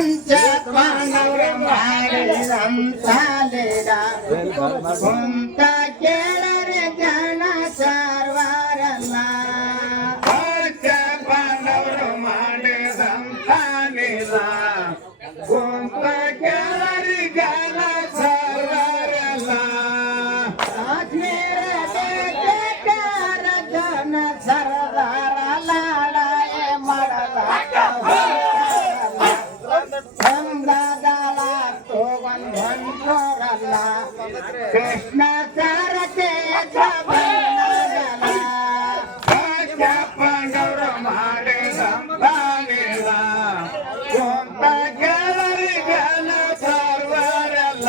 ಪಂಚ ಪಾಂಡವರ ಮಾಡಿದಂತ ಲೀಲ ಕುಂತ ಕೇಳರೆ ಜನ ಸರ್ವರಲ್ಲ ಪಂಚ ಪಾಂಡವರು ಮಾಡಿದಂತ ಲೀಲ ಕುಂತ ಕೇಳರಿ ಜನ ಸರ್ವರಲ್ಲ ಕಾಶ್ಮೀರ ದೇಶಕಾರ ಜನ ಸರದಾರ ಲಾಡಾಯ ಮಾಡಲಾಕ ಚಂದದಾಳ ತಗೊಂಡ್ರಲ್ಲ ಕೃಷ್ಣ ಸಾರಥೆ ಪಂಚ ಪಾಂಡವರು ಮಾಡಿದಂತ ಲೀಲ ಕುಂತ ಕೇಳರಿ ಜನ ಸರ್ವರಲ್ಲ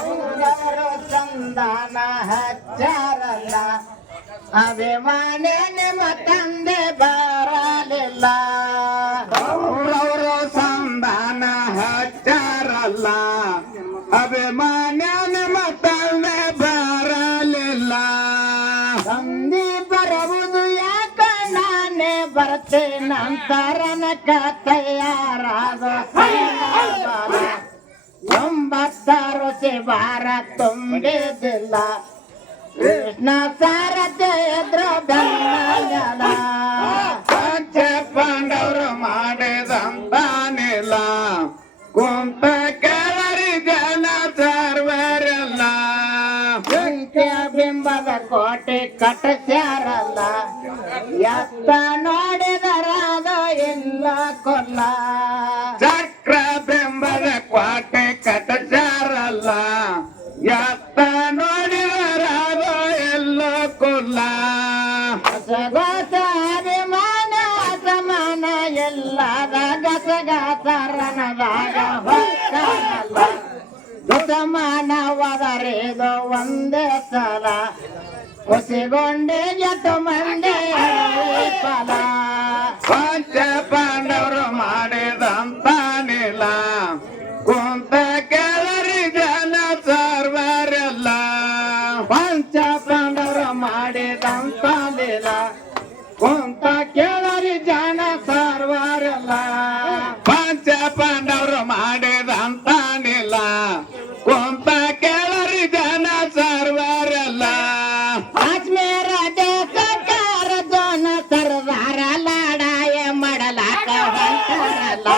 ಅವರು ಸಂಧಾನ ಹಚ್ಚಾರಲ್ಲ ಅಭಿಮಾನಿ ನಿಮ್ಮ ತಂದೆ ಬರಲಿಲ್ಲ ಅವರವರು ಸಂಧಾನ ಹಚ್ಚಾರಲ್ಲ ಅಭಿಮಾನ್ಯ ನಿಮ್ಮ ತಂದೆ ಬರಲಿಲ್ಲ ತಂದೆ ಬರುವುದು ಯಾಕ ನಾನೇ ಬರ್ತೇನಂತರನಕ ತಯಾರಾದ ಒಂಬತ್ತಾರು ಬಾರ ತುಂಬಿದಿಲ್ಲ ಕೃಷ್ಣ ಸಾರಥೆ ಎದ್ರ ಬೆನ್ನಗಲ ಪಂಚ ಪಾಂಡವರು ಮಾಡಿದಂತ ನೀಲ ಕುಂತ ಕೇಳರಿ ಜನ ಸರ್ವರೆಲ್ಲ ಬೆಂಕಿಯ ಬಿಂಬದ ಕೋಟೆ ಕಟ್ಟಸ್ಯಾರಲ್ಲ ಎತ್ತ ನೋಡಿದರಾದ ಇಲ್ಲ ಕೊಲ್ಲ ಚಕ್ರ ಬೆಂಬದ ಕ್ವಾಟೆ ಕಟ್ಟಚಾರಲ್ಲ ಎತ್ತ ನೋಡಿದರಾದ ಎಲ್ಲ ಕೊಲ್ಲ ಗಸಗಸ ಅಭಿಮಾನ ಸಮಾನ ಎಲ್ಲದ ಗಸಗಸರನದಾಗ ಹೊಕ್ಕಲ್ಲ ಸಮಾನವಾದರೇದು ಒಂದೇ ಸಲ ಹುಸಿಗೊಂಡೆ ಎಟ್ಟು ಮಂಡೆ ಫಲ ಪಂಚ ಪಾಂಡವರು ಮಾಡಿದಂತ ನೀಲ ಕುಂತ ಕೇಳರಿ ಜನ ಸರ್ವರೆಲ್ಲ ಪಂಚ ಪಾಂಡವರು ಮಾಡಿದಂತ ಲೀಲ ಕುಂತ ಕೇಳರಿ ಜನ ಸರ್ವರೆಲ್ಲ ಪಂಚ ಪಾಂಡವರು ಮಾಡಿದಂತ ನೀಲ ಕುಂತ ಕೇಳರಿ ಜನ ಸರ್ವರೆಲ್ಲ ಕಾಶ್ಮೀರ ದೇಶಕಾರ ಜನ ಸರ್ದಾರ ಲಾಡಾಯ ಮಾಡಲಾಕ ಹೊಂಟಾರಲ್ಲ